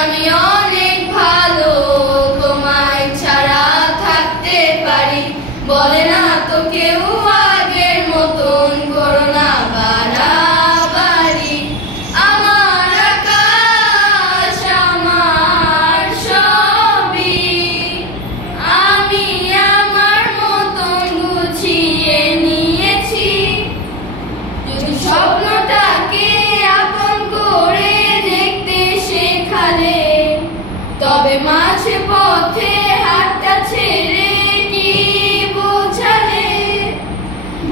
আমি অনেক ভালো, তোমায় ছাড়া থাকতে পারি। বলে না তো কেউ আগের মতন করো না বাড়াবাড়ি। আমার আকাশ আমার সবই, আমি আমার মতন গুছিয়ে নিয়েছি। যদি স্বপ্নটাকে আপন করে দেখতে শেখালে, তবে মাঝে পথে হাতটা ছেড়ে কি বোঝালে?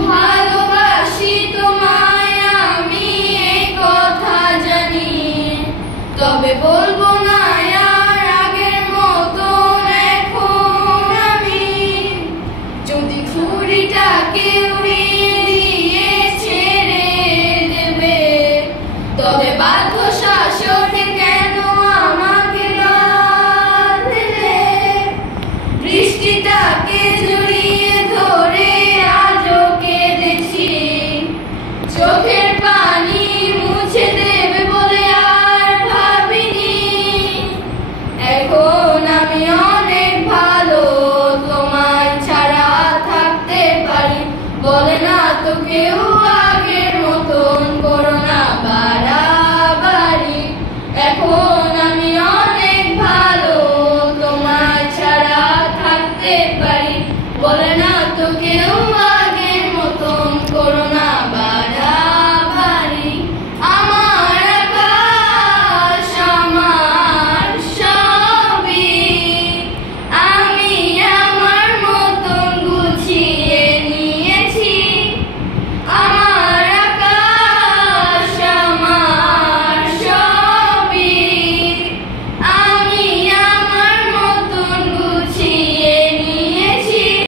ভালোবাসি তোমায় আমি এই কথা জানি, তবে বলবো